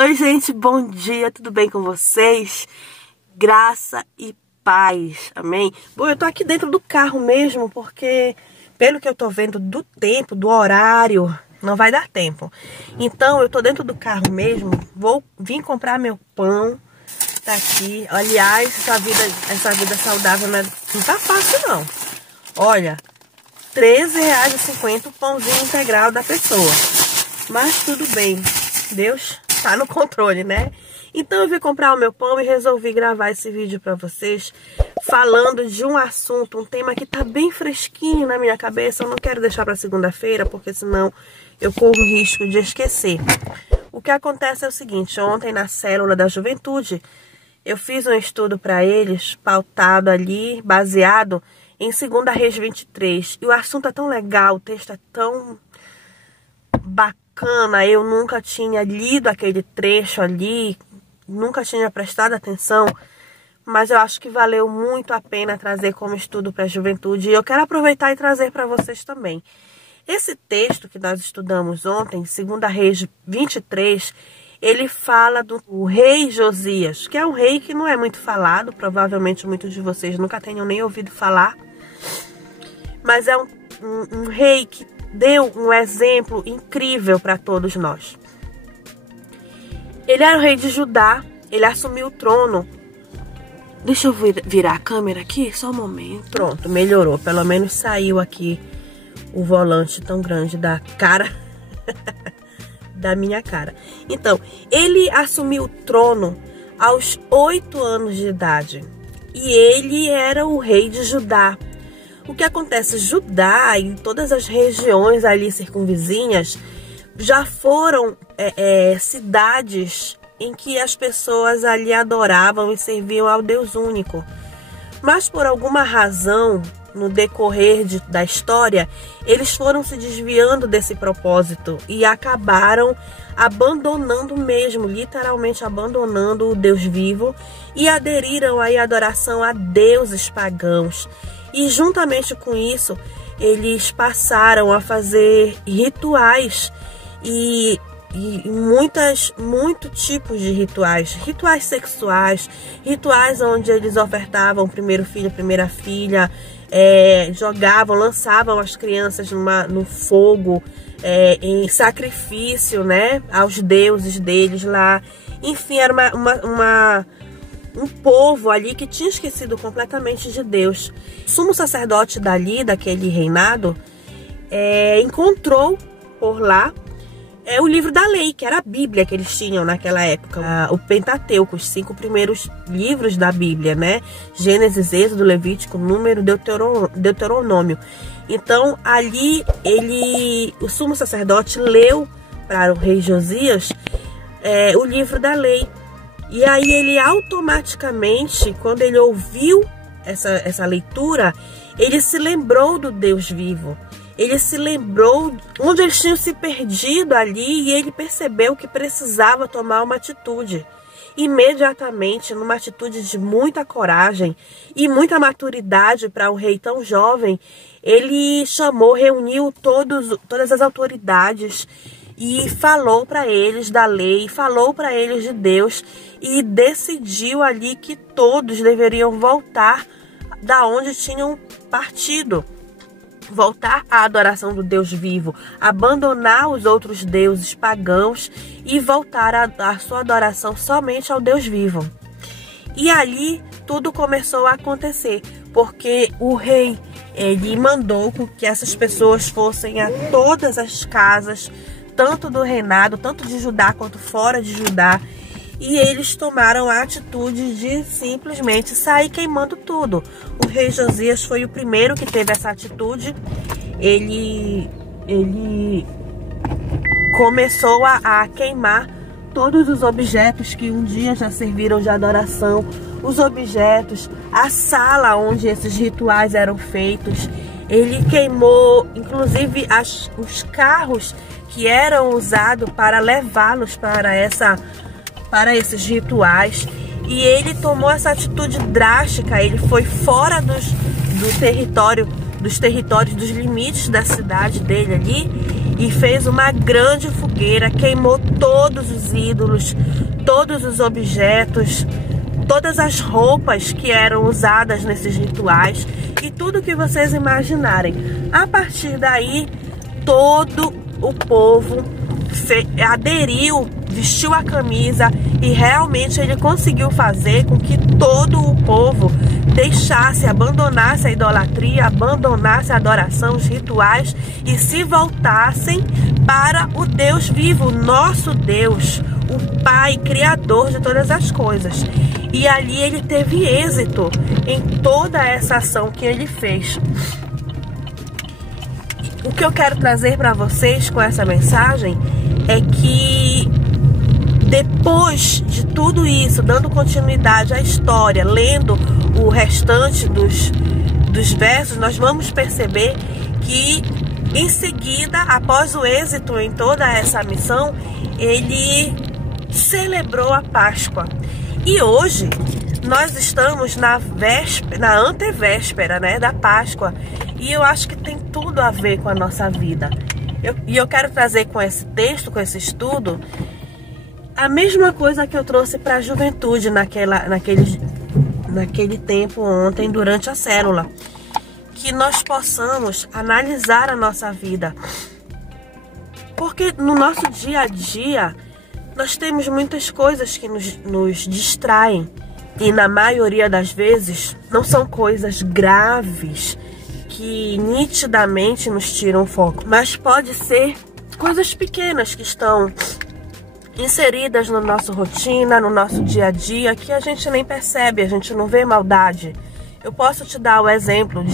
Oi, gente, bom dia, tudo bem com vocês? Graça e paz, amém? Bom, eu tô aqui dentro do carro mesmo, porque pelo que eu tô vendo do tempo, do horário, não vai dar tempo. Então, eu tô dentro do carro mesmo, vim comprar meu pão, tá aqui. Aliás, essa vida saudável não tá fácil, não. Olha, R$13,50 o pãozinho integral da pessoa. Mas tudo bem, Deus tá no controle, né? Então eu vim comprar o meu pão e resolvi gravar esse vídeo pra vocês falando de um assunto, um tema que tá bem fresquinho na minha cabeça. Eu não quero deixar pra segunda-feira, porque senão eu corro o risco de esquecer. O que acontece é o seguinte: ontem na célula da juventude eu fiz um estudo pra eles, pautado ali, baseado em 2 Reis 23. E o assunto é tão legal, o texto é tão bacana. Eu nunca tinha lido aquele trecho ali, nunca tinha prestado atenção, mas eu acho que valeu muito a pena trazer como estudo para a juventude, e eu quero aproveitar e trazer para vocês também. Esse texto que nós estudamos ontem, 2 Reis 23, ele fala do rei Josias, que é um rei que não é muito falado, provavelmente muitos de vocês nunca tenham nem ouvido falar, mas é um rei que deu um exemplo incrível para todos nós. Ele era o rei de Judá, ele assumiu o trono. Deixa eu virar a câmera aqui, só um momento. Pronto, melhorou, pelo menos saiu aqui o volante tão grande da cara, da minha cara. Então, ele assumiu o trono aos 8 anos de idade, e ele era o rei de Judá. O que acontece? Judá e todas as regiões ali circunvizinhas já foram cidades em que as pessoas ali adoravam e serviam ao Deus único. Mas por alguma razão, no decorrer da história, eles foram se desviando desse propósito e acabaram abandonando mesmo, literalmente abandonando o Deus vivo, e aderiram aí à adoração a deuses pagãos. E juntamente com isso, eles passaram a fazer rituais e muitos tipos de rituais. Rituais sexuais, rituais onde eles ofertavam o primeiro filho, a primeira filha, lançavam as crianças no fogo, em sacrifício, né, aos deuses deles lá. Enfim, era um povo ali que tinha esquecido completamente de Deus. O sumo sacerdote daquele reinado, encontrou por lá o livro da lei, que era a Bíblia que eles tinham naquela época. O Pentateuco, os 5 primeiros livros da Bíblia, né? Gênesis, Êxodo, Levítico, Número, Deuteronômio. Então, ali, o sumo sacerdote leu para o rei Josias o livro da lei. E aí ele automaticamente, quando ele ouviu essa leitura, ele se lembrou do Deus vivo. Ele se lembrou onde eles tinham se perdido ali, e ele percebeu que precisava tomar uma atitude. Imediatamente, numa atitude de muita coragem e muita maturidade para um rei tão jovem, ele reuniu todas as autoridades e falou para eles da lei, falou para eles de Deus, e decidiu ali que todos deveriam voltar da onde tinham partido, voltar à adoração do Deus vivo, abandonar os outros deuses pagãos e voltar a sua adoração somente ao Deus vivo. E ali tudo começou a acontecer, porque o rei, ele mandou que essas pessoas fossem a todas as casas, tanto do reinado, tanto de Judá quanto fora de Judá, e eles tomaram a atitude de simplesmente sair queimando tudo. O rei Josias foi o primeiro que teve essa atitude. Ele começou a queimar todos os objetos que um dia já serviram de adoração, os objetos, a sala onde esses rituais eram feitos. Ele queimou, inclusive, os carros que eram usados para levá-los para esses rituais. E ele tomou essa atitude drástica. Ele foi fora dos territórios, dos limites da cidade dele ali, e fez uma grande fogueira, queimou todos os ídolos, todos os objetos, todas as roupas que eram usadas nesses rituais e tudo que vocês imaginarem. A partir daí, todo o povo aderiu, vestiu a camisa e realmente ele conseguiu fazer com que todo o povo deixasse, abandonasse a idolatria, abandonasse a adoração, os rituais e se voltassem para o Deus vivo, nosso Deus, o Pai, Criador de todas as coisas. E ali ele teve êxito em toda essa ação que ele fez. O que eu quero trazer para vocês com essa mensagem é que depois de tudo isso, dando continuidade à história, lendo o restante dos versos, nós vamos perceber que em seguida, após o êxito em toda essa missão, ele celebrou a Páscoa. E hoje nós estamos na antevéspera, né, da Páscoa. E eu acho que tem tudo a ver com a nossa vida. Eu quero trazer com esse texto, com esse estudo, a mesma coisa que eu trouxe para a juventude naquele tempo ontem, durante a célula. Que nós possamos analisar a nossa vida. Porque no nosso dia a dia, nós temos muitas coisas que nos distraem. E na maioria das vezes, não são coisas graves que nitidamente nos tiram o foco. Mas pode ser coisas pequenas que estão inseridas na nossa rotina, no nosso dia a dia, que a gente nem percebe, a gente não vê maldade. Eu posso te dar o exemplo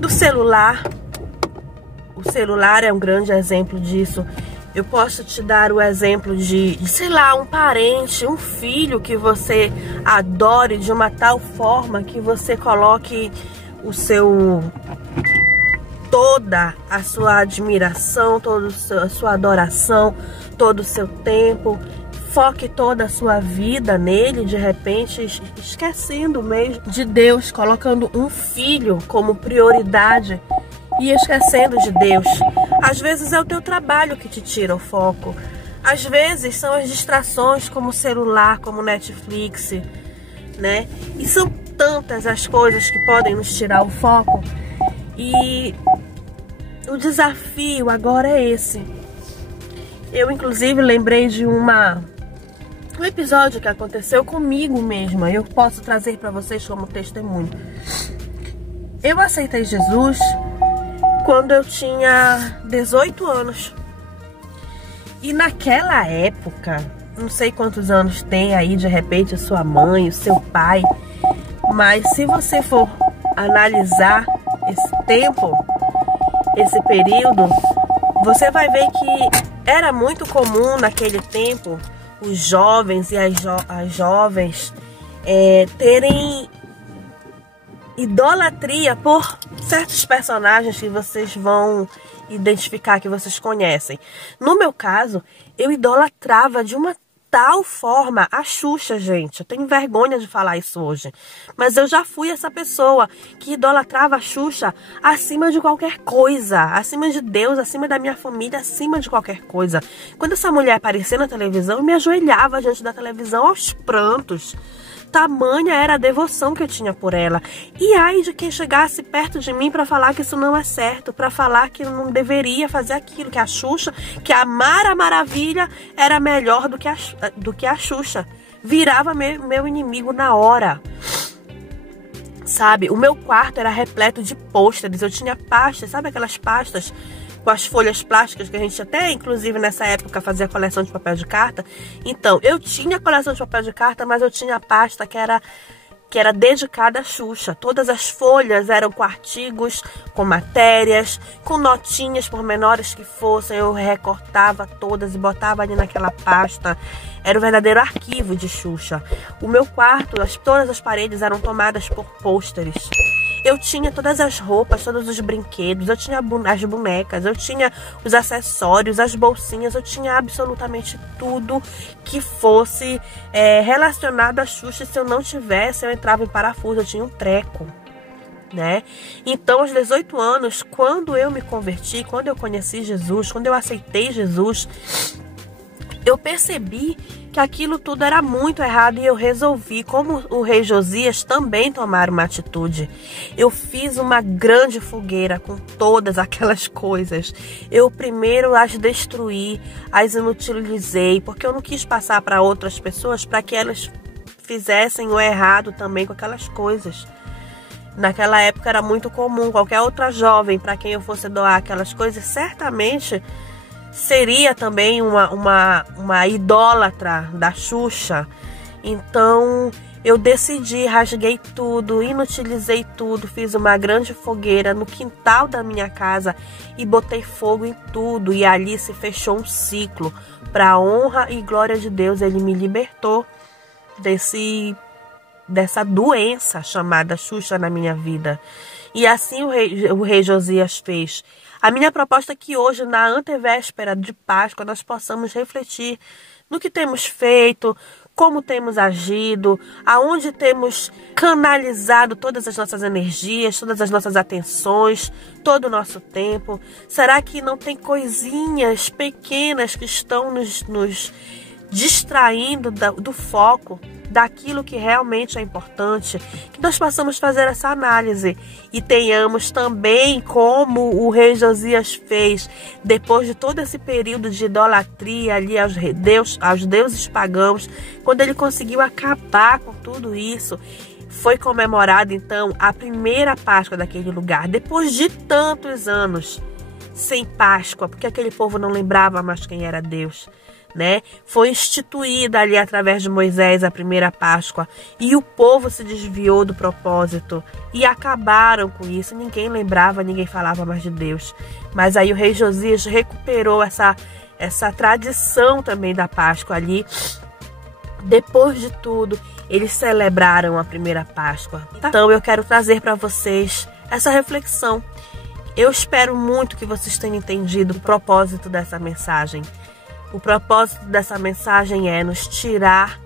do celular. O celular é um grande exemplo disso. Eu posso te dar o exemplo de, sei lá, um parente, um filho que você adore de uma tal forma que você coloque toda a sua admiração, toda a sua adoração, todo o seu tempo, foque toda a sua vida nele, de repente esquecendo mesmo de Deus, colocando um filho como prioridade e esquecendo de Deus. Às vezes é o teu trabalho que te tira o foco. Às vezes são as distrações como o celular, como o Netflix, né? E são tantas as coisas que podem nos tirar o foco. E o desafio agora é esse. Eu inclusive lembrei de um episódio que aconteceu comigo mesma. Eu posso trazer para vocês como testemunho. Eu aceitei Jesus quando eu tinha 18 anos. E naquela época, não sei quantos anos tem aí de repente a sua mãe, o seu pai, mas se você for analisar esse tempo, esse período, você vai ver que era muito comum naquele tempo os jovens e as jovens terem idolatria por certos personagens que vocês vão identificar, que vocês conhecem. No meu caso, eu idolatrava de uma tal forma a Xuxa, gente. Eu tenho vergonha de falar isso hoje. Mas eu já fui essa pessoa que idolatrava a Xuxa acima de qualquer coisa. Acima de Deus, acima da minha família, acima de qualquer coisa. Quando essa mulher aparecia na televisão, eu me ajoelhava diante da televisão aos prantos. Tamanha era a devoção que eu tinha por ela. E ai de quem chegasse perto de mim para falar que isso não é certo, para falar que eu não deveria fazer aquilo, que a Xuxa, que a Mara Maravilha era melhor do que a Xuxa. Virava meu inimigo na hora. Sabe, o meu quarto era repleto de pôsteres. Eu tinha pastas, sabe aquelas pastas com as folhas plásticas que a gente até, inclusive, nessa época fazia coleção de papel de carta. Então, eu tinha coleção de papel de carta, mas eu tinha a pasta que era dedicada à Xuxa. Todas as folhas eram com artigos, com matérias, com notinhas, por menores que fossem. Eu recortava todas e botava ali naquela pasta. Era o verdadeiro arquivo de Xuxa. O meu quarto, todas as paredes eram tomadas por pôsteres. Eu tinha todas as roupas, todos os brinquedos, eu tinha as bonecas, eu tinha os acessórios, as bolsinhas, eu tinha absolutamente tudo que fosse relacionado à Xuxa. Se eu não tivesse, eu entrava em parafuso, eu tinha um treco. né? Então, aos 18 anos, quando eu me converti, quando eu conheci Jesus, quando eu aceitei Jesus, eu percebi que aquilo tudo era muito errado e eu resolvi, como o rei Josias, também tomar uma atitude. Eu fiz uma grande fogueira com todas aquelas coisas. Eu primeiro as destruí, as inutilizei, porque eu não quis passar para outras pessoas para que elas fizessem o errado também com aquelas coisas. Naquela época era muito comum, qualquer outra jovem para quem eu fosse doar aquelas coisas, certamente seria também uma idólatra da Xuxa. Então eu decidi, rasguei tudo, inutilizei tudo, fiz uma grande fogueira no quintal da minha casa e botei fogo em tudo. E ali se fechou um ciclo. Para a honra e glória de Deus, Ele me libertou dessa doença chamada Xuxa na minha vida. E assim o rei Josias fez. A minha proposta é que hoje, na antevéspera de Páscoa, nós possamos refletir no que temos feito, como temos agido, aonde temos canalizado todas as nossas energias, todas as nossas atenções, todo o nosso tempo. Será que não tem coisinhas pequenas que estão nos distraindo do foco, daquilo que realmente é importante? Que nós possamos fazer essa análise e tenhamos também, como o rei Josias fez, depois de todo esse período de idolatria ali aos deuses pagãos, quando ele conseguiu acabar com tudo isso, foi comemorada então a primeira Páscoa daquele lugar, depois de tantos anos sem Páscoa, porque aquele povo não lembrava mais quem era Deus, né? Foi instituída ali através de Moisés a primeira Páscoa e o povo se desviou do propósito e acabaram com isso. Ninguém lembrava, ninguém falava mais de Deus. Mas aí o rei Josias recuperou essa tradição também da Páscoa ali. Depois de tudo, eles celebraram a primeira Páscoa. Então eu quero trazer para vocês essa reflexão. Eu espero muito que vocês tenham entendido o propósito dessa mensagem. O propósito dessa mensagem é nos tirar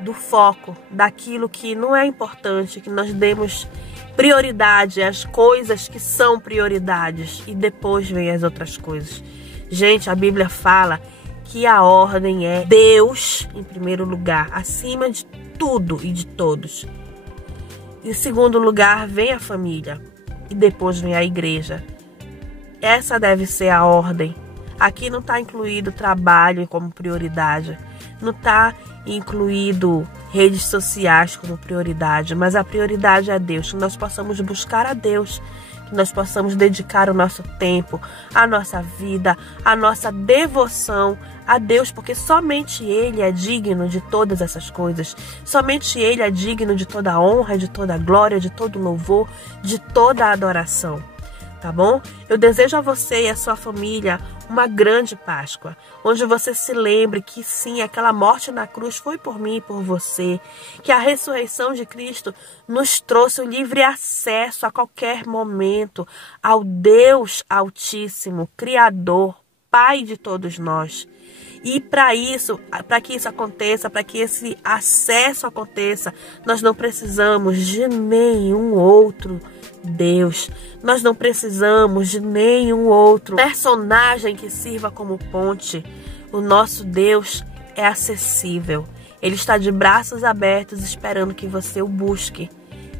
do foco, daquilo que não é importante, que nós demos prioridade às coisas que são prioridades e depois vem as outras coisas. Gente, a Bíblia fala que a ordem é Deus em primeiro lugar, acima de tudo e de todos. Em segundo lugar vem a família e depois vem a igreja. Essa deve ser a ordem. Aqui não está incluído trabalho como prioridade, não está incluído redes sociais como prioridade, mas a prioridade é Deus, que nós possamos buscar a Deus, que nós possamos dedicar o nosso tempo, a nossa vida, a nossa devoção a Deus, porque somente Ele é digno de todas essas coisas, somente Ele é digno de toda a honra, de toda a glória, de todo o louvor, de toda a adoração. Tá bom? Eu desejo a você e a sua família uma grande Páscoa, onde você se lembre que sim, aquela morte na cruz foi por mim e por você, que a ressurreição de Cristo nos trouxe o livre acesso a qualquer momento ao Deus Altíssimo, Criador, Pai de todos nós. E para que isso aconteça, para que esse acesso aconteça, nós não precisamos de nenhum outro Deus. Nós não precisamos de nenhum outro personagem que sirva como ponte. O nosso Deus é acessível. Ele está de braços abertos esperando que você o busque.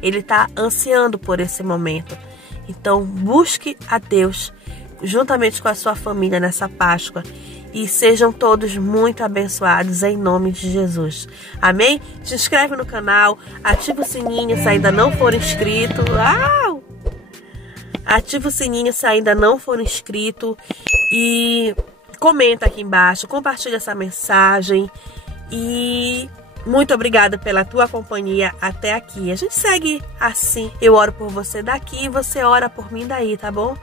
Ele está ansiando por esse momento. Então busque a Deus juntamente com a sua família nessa Páscoa. E sejam todos muito abençoados em nome de Jesus. Amém? Se inscreve no canal, ativa o sininho se ainda não for inscrito. Ativa o sininho se ainda não for inscrito. E comenta aqui embaixo, compartilha essa mensagem. E muito obrigada pela tua companhia até aqui. A gente segue assim. Eu oro por você daqui e você ora por mim daí, tá bom?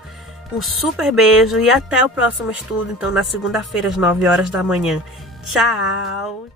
Um super beijo e até o próximo estudo, então, na segunda-feira, às 9 horas da manhã. Tchau!